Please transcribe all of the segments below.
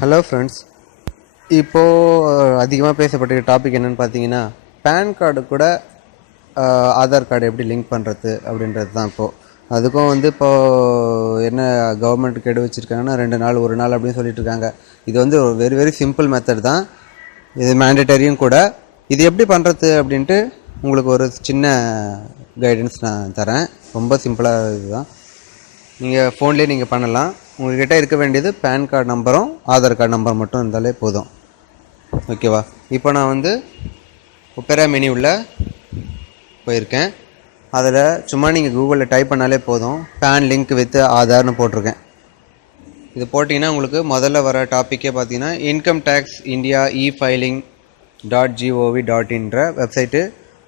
Hello friends இப்போது அதிகமாக பேசப்பட்ட டாபிக் என்னென்னு பார்த்தீங்கன்னா பேன் கார்டு கூட ஆதார் கார்டு எப்படி லிங்க் பண்ணுறது அப்படின்றது தான் இப்போது அதுக்கும் வந்து இப்போது என்ன கவர்மெண்ட் கெடு வச்சுருக்காங்கன்னா ரெண்டு நாள் ஒரு நாள் அப்படின்னு சொல்லிட்டு இருக்காங்க. இது வந்து ஒரு வெரி வெரி சிம்பிள் மெத்தட் தான். இது மேண்டட்டரியும் கூட. இது எப்படி பண்ணுறது அப்படின்ட்டு உங்களுக்கு ஒரு சின்ன கைடன்ஸ் நான் தரேன். ரொம்ப சிம்பிளாக இதுதான். நீங்கள் ஃபோன்லேயே நீங்கள் பண்ணலாம். உங்கள்கிட்ட இருக்க வேண்டியது பேன் கார்டு நம்பரும் ஆதார் கார்டு நம்பர் மட்டும் இருந்தாலே போதும். ஓகேவா இப்போ நான் வந்து ஒப்பேரா மெனி உள்ள போயிருக்கேன். அதில் சும்மா நீங்கள் கூகுளில் டைப் பண்ணாலே போதும். பேன் லிங்க் வித் ஆதார்னு போட்டிருக்கேன். இது போட்டிங்கன்னா உங்களுக்கு முதல்ல வர டாப்பிக்கே பார்த்தீங்கன்னா income tax India e filing dot GOV dot இன்ற வெப்சைட்டு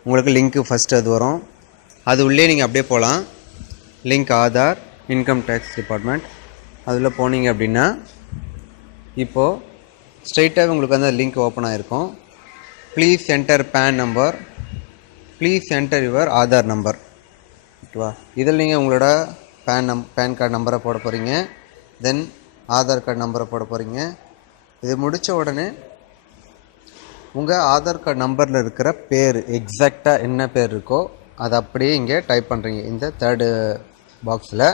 உங்களுக்கு லிங்க்கு ஃபஸ்ட்டு அது வரும். அது உள்ளே நீங்கள் அப்படியே போகலாம் link Aadhaar income tax department. அதில் போனீங்க அப்படின்னா இப்போது ஸ்ட்ரைட்டாக உங்களுக்கு அந்த லிங்க் ஓப்பன் ஆகிருக்கும் please enter PAN number please enter your Aadhaar number ஓகேவா? இதில் நீங்கள் உங்களோட பேன் நம் பேன் கார்டு நம்பரை போட போகிறீங்க தென் ஆதார் கார்டு நம்பரை போட போகிறீங்க இது முடித்த உடனே உங்கள் ஆதார் கார்டு நம்பரில் இருக்கிற பேர் எக்ஸாக்டாக என்ன பேர் இருக்கோ அதை அப்படியே இங்கே டைப் பண்ணுறீங்க இந்த தேர்டு பாக்ஸில்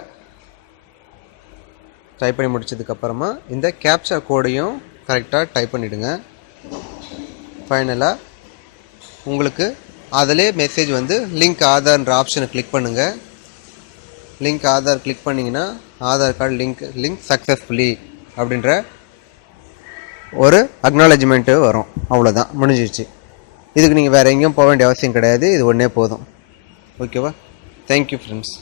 டைப் பண்ணி முடிச்சதுக்கப்புறமா இந்த கேப்சர் கோடையும் கரெக்டாக டைப் பண்ணிவிடுங்க ஃபைனலாக உங்களுக்கு அதிலே மெசேஜ் வந்து லிங்க் ஆதார்ன்ற ஆப்ஷனை கிளிக் பண்ணுங்கள் லிங்க் ஆதார் கிளிக் பண்ணிங்கன்னா Aadhaar card link link successfully அப்படின்ற ஒரு அக்னாலஜ்மெண்ட்டு வரும். அவ்வளோதான் முடிஞ்சிருச்சு. இதுக்கு நீங்கள் வேறு எங்கேயும் போக வேண்டிய அவசியம் கிடையாது. இது ஒன்றே போதும். ஓகேவா தேங்க்யூ ஃப்ரெண்ட்ஸ்